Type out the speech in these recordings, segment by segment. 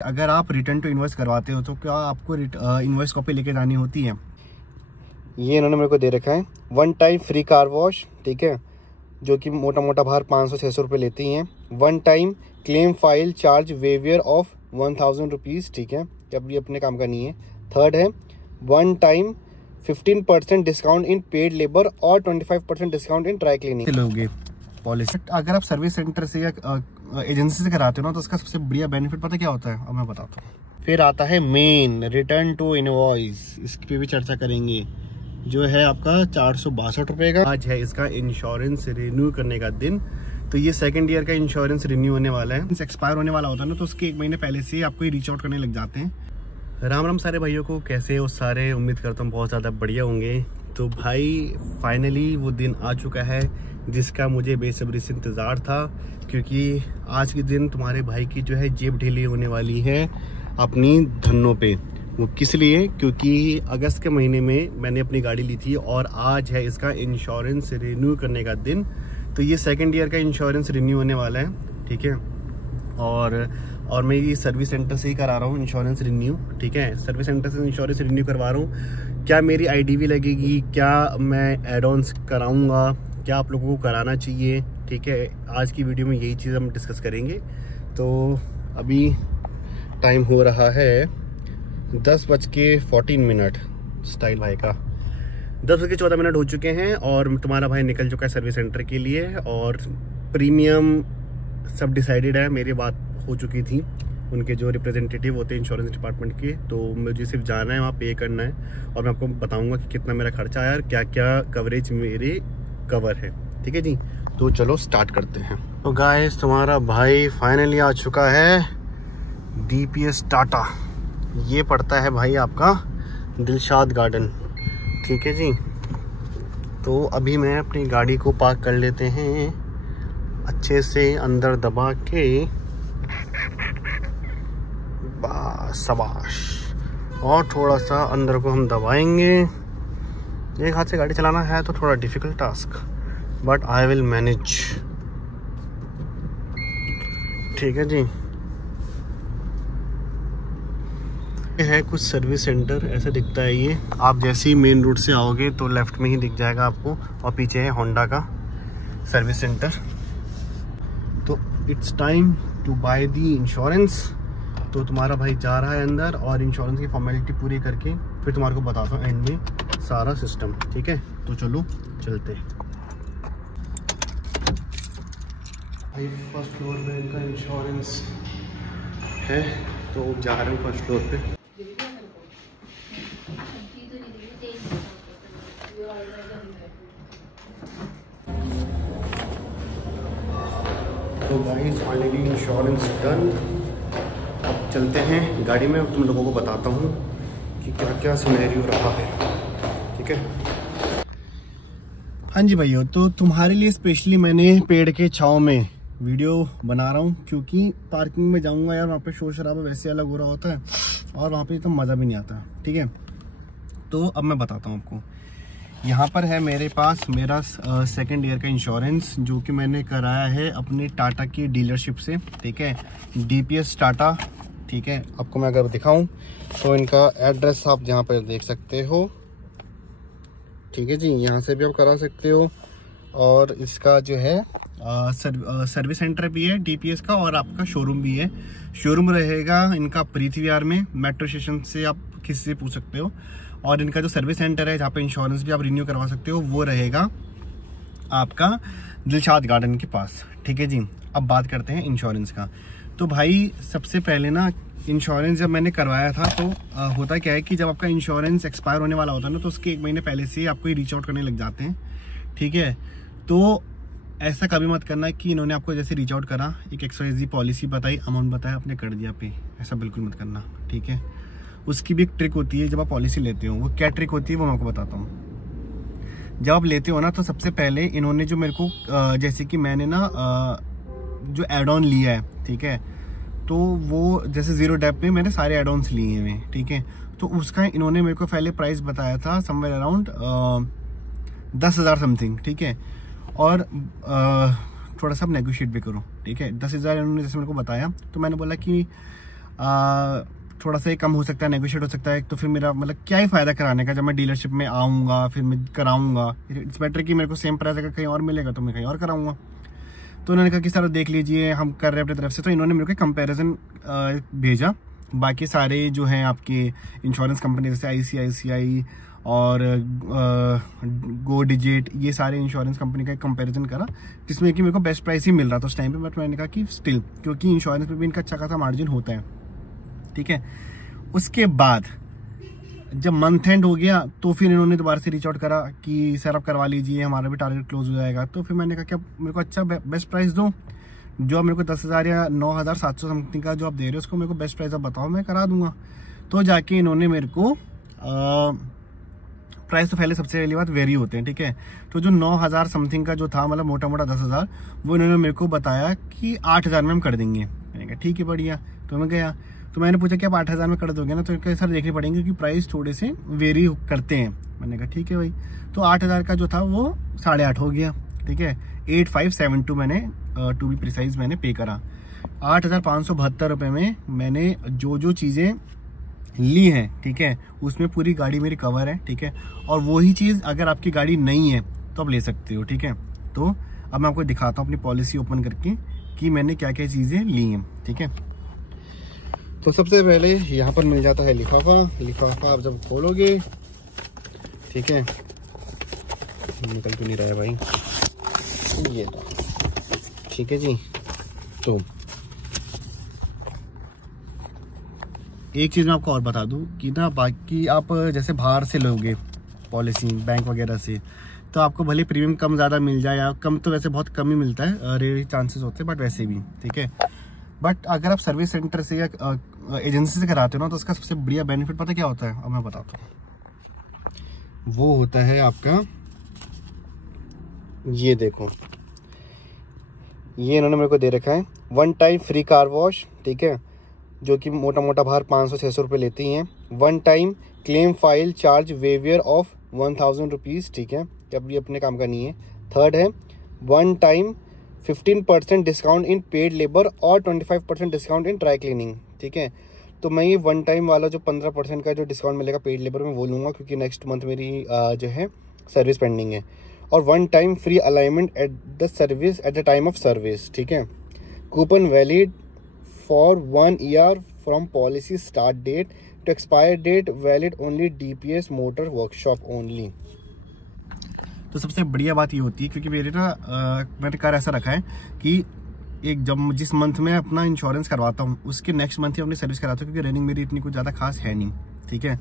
अगर आप return to invoice करवाते हो तो क्या आपको इनवॉइस कॉपी लेके जानी होती है। ये इन्होंने मेरे को दे रखा है 1 टाइम फ्री कार वॉश, ठीक है, जो कि मोटा मोटा बाहर 500-600 रुपये लेती हैं। 1 time claim file charge waiver of 1000 rupees, ठीक है, अब ये अपने काम का नहीं है। थर्ड है 1 time 15% discount in paid labour और 25% डिस्काउंट इन ड्राई क्लीनिंग लोगे पॉलिसी। अगर आप सर्विस सेंटर से या एजेंसी से कराते हो ना तो उसका सबसे बढ़िया बेनिफिट पता क्या होता है, अब मैं बताता हूँ। फिर आता है मेन रिटर्न टू इनवॉइस, इस पे भी चर्चा करेंगे, जो है आपका 462 रुपये का। आज है इसका इंश्योरेंस रिन्यू करने का दिन, तो ये सेकंड ईयर का इंश्योरेंस रिन्यू होने वाला है। एक्सपायर होने वाला होता है ना तो उसके 1 महीने पहले से आपको ही रीच आउट करने लग जाते हैं। राम राम सारे भाइयों को, कैसे हो सारे, उम्मीद करता हूँ बहुत ज़्यादा बढ़िया होंगे। तो भाई फाइनली वो दिन आ चुका है जिसका मुझे बेसब्री से इंतज़ार था, क्योंकि आज के दिन तुम्हारे भाई की जो है जेब ढीली होने वाली है अपनी धनों पे। वो किस लिए? क्योंकि अगस्त के महीने में मैंने अपनी गाड़ी ली थी और आज है इसका इंश्योरेंस रिन्यू करने का दिन। तो ये सेकंड ईयर का इंश्योरेंस रिन्यू होने वाला है, ठीक है, और मैं ये सर्विस सेंटर से ही करा रहा हूँ इंश्योरेंस रिन्यू, ठीक है। सर्विस सेंटर से इंश्योरेंस रिन्यू करवा रहा हूँ। क्या मेरी आईडीवी लगेगी, क्या मैं एड ऑन्स कराऊँगा, क्या आप लोगों को कराना चाहिए, ठीक है, आज की वीडियो में यही चीज़ हम डिस्कस करेंगे। तो अभी टाइम हो रहा है 10:14 स्टाइल भाई का 10:14 हो चुके हैं और तुम्हारा भाई निकल चुका है सर्विस सेंटर के लिए। और प्रीमियम सब डिसाइडेड है, मेरी बात हो चुकी थी, उनके जो रिप्रेजेंटेटिव होते हैं इंश्योरेंस डिपार्टमेंट के, तो मुझे सिर्फ जाना है, वहाँ पे करना है और मैं आपको बताऊंगा कि कितना मेरा खर्चा आया और क्या क्या कवरेज मेरे कवर है, ठीक है जी। तो चलो स्टार्ट करते हैं। तो गाइस तुम्हारा भाई फाइनली आ चुका है DPS टाटा। ये पड़ता है भाई आपका दिलशाद गार्डन, ठीक है जी। तो अभी मैं अपनी गाड़ी को पार्क कर लेते हैं अच्छे से, अंदर दबा के, बस शाबाश, और थोड़ा सा अंदर को हम दबाएंगे। एक हाथ से गाड़ी चलाना है तो थोड़ा difficult task, but I will manage, ठीक है जी। है कुछ सर्विस सेंटर ऐसा दिखता है ये, आप जैसे ही मेन रोड से आओगे तो लेफ्ट में ही दिख जाएगा आपको, और पीछे है होंडा का सर्विस सेंटर। तो it's time to buy the insurance. तो तुम्हारा भाई जा रहा है अंदर और इंश्योरेंस की फॉर्मेलिटी पूरी करके फिर तुम्हारे को बताता हूँ एंड में सारा सिस्टम, ठीक है। तो चलो चलते हैं। भाई फर्स्ट फ्लोर पे इनका इंश्योरेंस है, तो जा रहे हैं फर्स्ट फ्लोर पे। तो गाइस फाइनली इंश्योरेंस डन। अब चलते हैं गाड़ी में, तुम लोगों को बताता हूँ कि क्या क्या सिनेरियो रहा है, ठीक है। हाँ जी भाइयों, तो तुम्हारे लिए स्पेशली मैंने पेड़ के छाँव में वीडियो बना रहा हूँ, क्योंकि पार्किंग में जाऊँगा यार, वहाँ पे शोर शराबा वैसे अलग हो रहा होता है और वहाँ पे तो मज़ा भी नहीं आता, ठीक है। तो अब मैं बताता हूँ आपको, यहाँ पर है मेरे पास मेरा सेकंड ईयर का इंश्योरेंस, जो कि मैंने कराया है अपने टाटा की डीलरशिप से, ठीक है, DPS टाटा, ठीक है। आपको मैं अगर दिखाऊं तो इनका एड्रेस आप यहाँ पर देख सकते हो, ठीक है जी, यहाँ से भी आप करा सकते हो। और इसका जो है सर्विस सेंटर भी है DPS का, और आपका शोरूम भी है। शोरूम रहेगा इनका प्रीति विहार में, मेट्रो स्टेशन से आप किसी से पूछ सकते हो। और इनका जो सर्विस सेंटर है जहाँ पे इंश्योरेंस भी आप रिन्यू करवा सकते हो, वो रहेगा आपका दिलशाद गार्डन के पास, ठीक है जी। अब बात करते हैं इंश्योरेंस का। तो भाई सबसे पहले ना, इंश्योरेंस जब मैंने करवाया था तो होता क्या है कि जब आपका इंश्योरेंस एक्सपायर होने वाला होता है ना तो उसके 1 महीने पहले से ही आपको रीच आउट करने लग जाते हैं, ठीक है। तो ऐसा कभी मत करना कि इन्होंने आपको जैसे रीच आउट करा, एक XYZ पॉलिसी बताई, अमाउंट बताया, आपने कर दिया पे, ऐसा बिल्कुल मत करना, ठीक है। उसकी भी एक ट्रिक होती है जब आप पॉलिसी लेते हो। वो क्या ट्रिक होती है वो मैं आपको बताता हूँ। जब आप लेते हो ना तो सबसे पहले इन्होंने जो मेरे को जैसे कि मैंने ना जो एड ऑन लिया है, ठीक है, तो वो जैसे 0 डेप में मैंने सारे एड ऑन्स लिए हुए, ठीक है। तो उसका इन्होंने मेरे को पहले प्राइस बताया था समवेयर अराउंड 10,000 समथिंग, ठीक है। और थोड़ा सा नेगोशिएट भी करो, ठीक है। 10,000 इन्होंने जैसे मेरे को बताया, तो मैंने बोला कि थोड़ा सा ही कम हो सकता है, नेगोशिएट हो सकता है, तो फिर मेरा मतलब क्या ही फायदा कराने का जब मैं डीलरशिप में आऊँगा फिर मैं कराऊंगा। इट्स बेटर कि मेरे को सेम प्राइस अगर कहीं और मिलेगा तो मैं कहीं और कराऊंगा। तो उन्होंने कहा कि सर देख लीजिए हम कर रहे हैं अपनी तरफ से, तो इन्होंने मेरे को कंपैरिजन भेजा। बाकी सारे जो हैं आपके इंश्योरेंस कंपनी जैसे ICICI और गो डिजिट, ये सारे इंश्योरेंस कंपनी का एक कंपैरिजन करा जिसमें कि मेरे को बेस्ट प्राइस ही मिल रहा था उस टाइम पे। बट मैंने कहा कि स्टिल, क्योंकि इंश्योरेंस में भी इनका अच्छा खासा मार्जिन होता है, ठीक है। उसके बाद जब मंथ एंड हो गया तो फिर इन्होंने दोबारा से रीच आउट करा कि सर आप करवा लीजिए, हमारा भी टारगेट क्लोज हो जाएगा। तो फिर मैंने कहा कि अब मेरे को अच्छा बेस्ट प्राइस दो, जो मेरे को 10,000 या 9,700 समथिंग का जो आप दे रहे हो उसको मेरे को बेस्ट प्राइस आप बताओ, मैं करा दूंगा। तो जाके इन्होंने मेरे को प्राइस तो पहले सबसे पहली बात वेरी होते हैं, ठीक है। तो जो 9,000 समथिंग का जो था, मतलब मोटा मोटा 10,000, वो इन्होंने मेरे को बताया कि 8,000 में हम कर देंगे। मैंने कहा ठीक है बढ़िया। तो मैं गया, तो मैंने पूछा कि आप 8,000 में कर दोगे ना, तो सर देखने पड़ेंगे क्योंकि प्राइस थोड़े से वेरी करते हैं। मैंने कहा ठीक है भाई। तो 8,000 का जो था वो 8.5 हो गया, ठीक है। 8572 मैंने टू बी प्रिसाइज मैंने पे करा। 8,572 रुपये में मैंने जो चीज़ें ली हैं, ठीक है, उसमें पूरी गाड़ी मेरी कवर है, ठीक है। और वही चीज़ अगर आपकी गाड़ी नहीं है तो आप ले सकते हो, ठीक है। तो अब मैं आपको दिखाता हूँ अपनी पॉलिसी ओपन करके कि मैंने क्या क्या चीज़ें ली हैं, ठीक है। तो सबसे पहले यहाँ पर मिल जाता है लिफाफा आप जब खोलोगे, ठीक है, निकल क्यों नहीं रहा है भाई, ये ठीक है जी। तो एक चीज़ मैं आपको और बता दूं कि ना, बाकी आप जैसे बाहर से लोगे पॉलिसी बैंक वगैरह से, तो आपको भले प्रीमियम कम ज़्यादा मिल जाए, या कम तो वैसे बहुत कम ही मिलता है, रेयर चांसेस होते हैं, बट वैसे भी ठीक है। बट अगर आप सर्विस सेंटर से या एजेंसी से कराते हो ना, तो उसका सबसे बढ़िया बेनिफिट पता क्या होता है, अब मैं बताता हूँ। वो होता है आपका, ये देखो, ये इन्होंने मेरे को दे रखा है 1 टाइम फ्री कार वॉश, ठीक है, जो कि मोटा मोटा बाहर 500-600 रुपये लेती हैं। 1 time claim file charge waiver of 1000 rupees, ठीक है, अब ये अपने काम का नहीं है। थर्ड है 1 time 15% discount in paid labour और 25% डिस्काउंट इन ड्राई क्लीनिंग, ठीक है। तो मैं ये 1 टाइम वाला जो 15% का जो डिस्काउंट मिलेगा पेड लेबर में वो लूँगा, क्योंकि नेक्स्ट मंथ मेरी जो है सर्विस पेंडिंग है। और 1 time free alignment at the service at the time of service, ठीक है। Coupon valid for 1 year from policy start date to expire date, valid only DPS motor workshop only. तो सबसे बढ़िया बात ये होती है, क्योंकि मेरे ना मैंने कार ऐसा रखा है कि एक जब जिस मंथ में अपना इंश्योरेंस करवाता हूँ उसके नेक्स्ट मंथ ही अपनी सर्विस कराता हूँ, क्योंकि रनिंग मेरी इतनी कुछ ज़्यादा खास है नहीं, ठीक है।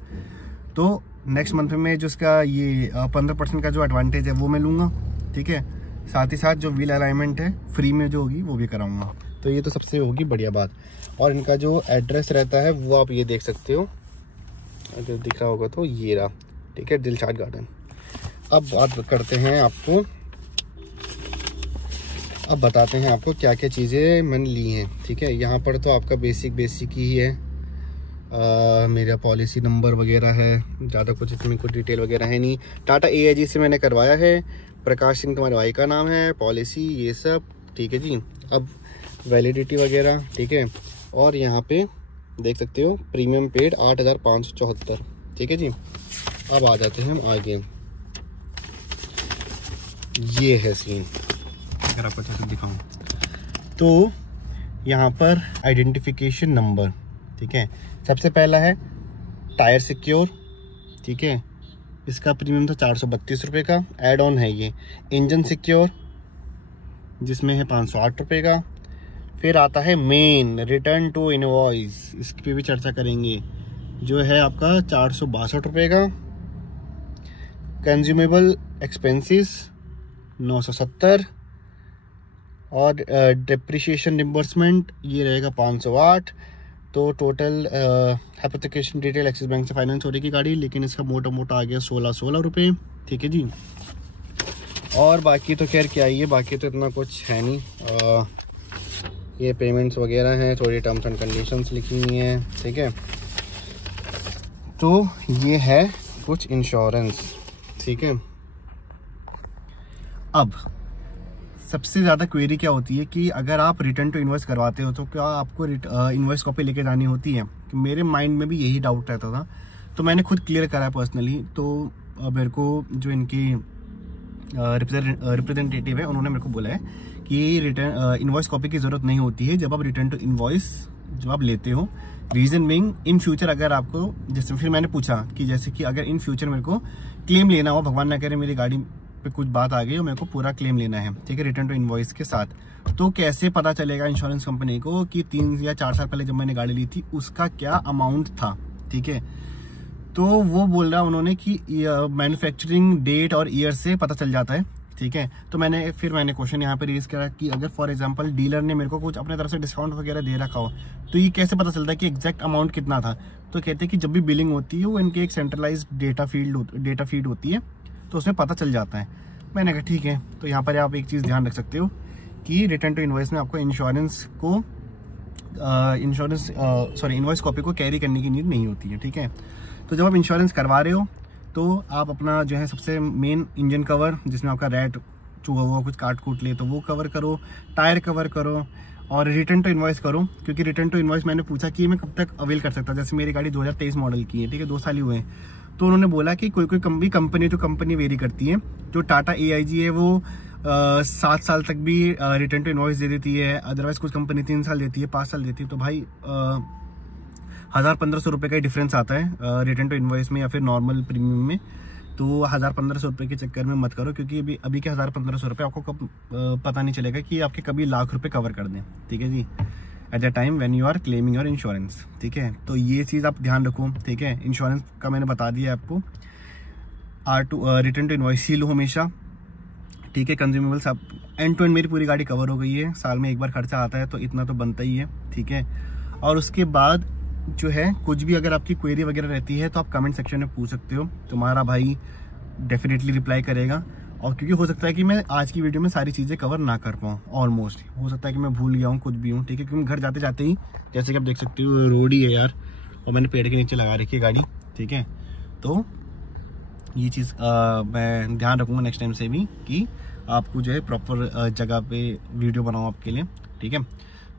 तो नेक्स्ट मंथ में जो इसका ये 15% का जो एडवांटेज है वो मैं लूँगा, ठीक है। साथ ही साथ जो व्हील अलाइनमेंट है फ्री में जो होगी वो भी कराऊंगा। तो ये तो सबसे होगी बढ़िया बात। और इनका जो एड्रेस रहता है वो आप ये देख सकते हो, अगर दिख रहा होगा तो ये रहा, ठीक है, दिलशाद गार्डन। अब बात करते हैं आपको, अब बताते हैं आपको क्या क्या चीज़ें मैंने ली हैं, ठीक है। यहाँ पर तो आपका बेसिक ही है, मेरा पॉलिसी नंबर वगैरह है, ज़्यादा कुछ इसमें कुछ डिटेल वगैरह है नहीं। टाटा AIG से मैंने करवाया है, प्रकाश सिंह तुम्हारे भाई का नाम है, पॉलिसी ये सब, ठीक है जी। अब वैलिडिटी वगैरह, ठीक है। और यहाँ पे देख सकते हो प्रीमियम पेड 8,574, ठीक है जी। अब आ जाते हैं हम आगे, ये है सीन, अगर आपको अच्छे से दिखाऊं तो यहाँ पर आइडेंटिफिकेशन नंबर, ठीक है। सबसे पहला है टायर सिक्योर, ठीक है, इसका प्रीमियम था 432 रुपये का, एड ऑन है ये। इंजन सिक्योर जिसमें है 508 रुपये का। फिर आता है मेन रिटर्न टू इनवॉइस, इसकी पे भी चर्चा करेंगे, जो है आपका 462 रुपये का। कंज्यूमेबल एक्सपेंसेस 970, और डिप्रिशिएशन रिम्बर्समेंट ये रहेगा 508। तो total application detail axis bank से फाइनेंस हो रही की गाड़ी, लेकिन इसका मोटा मोटा आ गया 16 रुपये, ठीक है जी। और बाकी तो खैर क्या ही है, बाकी तो इतना कुछ है नहीं। ये पेमेंट्स वगैरह हैं, थोड़ी टर्म्स एंड कंडीशंस लिखी हुई हैं, ठीक है। तो ये है कुछ इंश्योरेंस, ठीक है। अब सबसे ज़्यादा क्वेरी क्या होती है कि अगर आप रिटर्न टू इनवॉइस करवाते हो तो क्या आपको इनवॉइस कॉपी लेके जानी होती है। कि मेरे माइंड में भी यही डाउट रहता था, तो मैंने खुद क्लियर करा पर्सनली। तो मेरे को जो इनकी रिप्रेजेंटेटिव है उन्होंने मेरे को बोला है कि रिटर्न इनवॉइस कॉपी की ज़रूरत नहीं होती है जब आप रिटर्न टू इनवॉइस जो आप लेते हो। रीज़न बीइंग, इन फ्यूचर अगर आपको, जैसे फिर मैंने पूछा कि जैसे कि अगर इन फ्यूचर मेरे को क्लेम लेना हो, भगवान ना करे मेरी गाड़ी पे कुछ बात आ गई और मेरे को पूरा क्लेम लेना है, ठीक है, रिटर्न टू इनवॉइस के साथ, तो कैसे पता चलेगा इंश्योरेंस कंपनी को कि 3 या 4 साल पहले जब मैंने गाड़ी ली थी उसका क्या अमाउंट था, ठीक है। तो वो बोल रहा उन्होंने कि मैन्युफैक्चरिंग डेट और ईयर से पता चल जाता है, ठीक है। तो मैंने क्वेश्चन यहाँ पे रेज करा कि अगर फॉर एग्जांपल डीलर ने मेरे को कुछ अपने तरफ से डिस्काउंट वगैरह दे रखा हो तो ये कैसे पता चलता है कि एग्जैक्ट अमाउंट कितना था। तो कहते हैं कि जब भी बिलिंग होती है वो इनके एक सेंट्रलाइज्ड डेटा फीड होती है, तो उसमें पता चल जाता है। मैंने कहा ठीक है। तो यहाँ पर आप एक चीज़ ध्यान रख सकते हो कि रिटर्न टू इनवॉइस में आपको इनवॉइस कॉपी को कैरी करने की नीड नहीं होती है, ठीक है। तो जब आप इंश्योरेंस करवा रहे हो तो आप अपना जो है सबसे मेन इंजन कवर, जिसमें आपका रैट चूहा हुआ कुछ काट कूट ले तो वो कवर करो, टायर कवर करो और रिटर्न टू इनवॉइस करो। क्योंकि रिटर्न टू इनवॉइस मैंने पूछा कि मैं कब तक अवेल कर सकता, जैसे मेरी गाड़ी 2023 मॉडल की है, ठीक है, 2 साल ही हुए हैं। तो उन्होंने बोला कि कोई कंपनी टू कंपनी वेरी करती है। जो टाटा AIG है वो 7 साल तक भी रिटर्न टू इनवॉइस दे देती है, अदरवाइज कुछ कंपनी 3 साल देती है, 5 साल देती है। तो भाई 1000-1500 रुपये का ही डिफरेंस आता है रिटर्न टू इनवॉइस में या फिर नॉर्मल प्रीमियम में। तो 1000-1500 रुपये के चक्कर में मत करो, क्योंकि अभी के 1000-1500 रुपये आपको कब पता नहीं चलेगा कि आपके कभी लाख रुपए कवर कर दें, ठीक है जी, at the time when you are claiming your insurance, ठीक है। तो ये चीज़ आप ध्यान रखो, ठीक है। इंश्योरेंस का मैंने बता दिया आपको। रिटर्न टू इनवॉइस ही लो हमेशा, ठीक है। कंज्यूमेबल्स आप एंड टू एंड, मेरी पूरी गाड़ी कवर हो गई है, साल में एक बार खर्चा आता है तो इतना तो बनता ही है, ठीक है। और उसके बाद जो है कुछ भी अगर आपकी क्वेरी वगैरह रहती है तो आप कमेंट सेक्शन में पूछ सकते हो, तुम्हारा भाई डेफिनेटली रिप्लाई करेगा। और क्योंकि हो सकता है कि मैं आज की वीडियो में सारी चीज़ें कवर ना कर पाऊँ, ऑलमोस्ट हो सकता है कि मैं भूल गया हूँ, कुछ भी हूँ, ठीक है। क्योंकि घर जाते जाते ही, जैसे कि आप देख सकते हो, रोड ही है यार, और मैंने पेड़ के नीचे लगा रखी है गाड़ी, ठीक है। तो ये चीज़ मैं ध्यान रखूँगा नेक्स्ट टाइम से भी कि आपको जो है प्रॉपर जगह पे वीडियो बनाऊँ आपके लिए, ठीक है।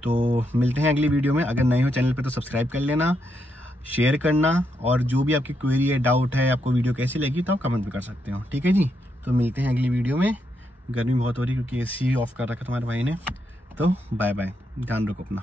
तो मिलते हैं अगली वीडियो में। अगर नए हो चैनल पे तो सब्सक्राइब कर लेना, शेयर करना, और जो भी आपकी क्वेरी है, डाउट है, आपको वीडियो कैसी लगी तो आप कमेंट भी कर सकते हो, ठीक है जी। तो मिलते हैं अगली वीडियो में। गर्मी बहुत हो रही है क्योंकि AC ऑफ कर रखा तुम्हारे भाई ने। तो बाय बाय, ध्यान रखो अपना।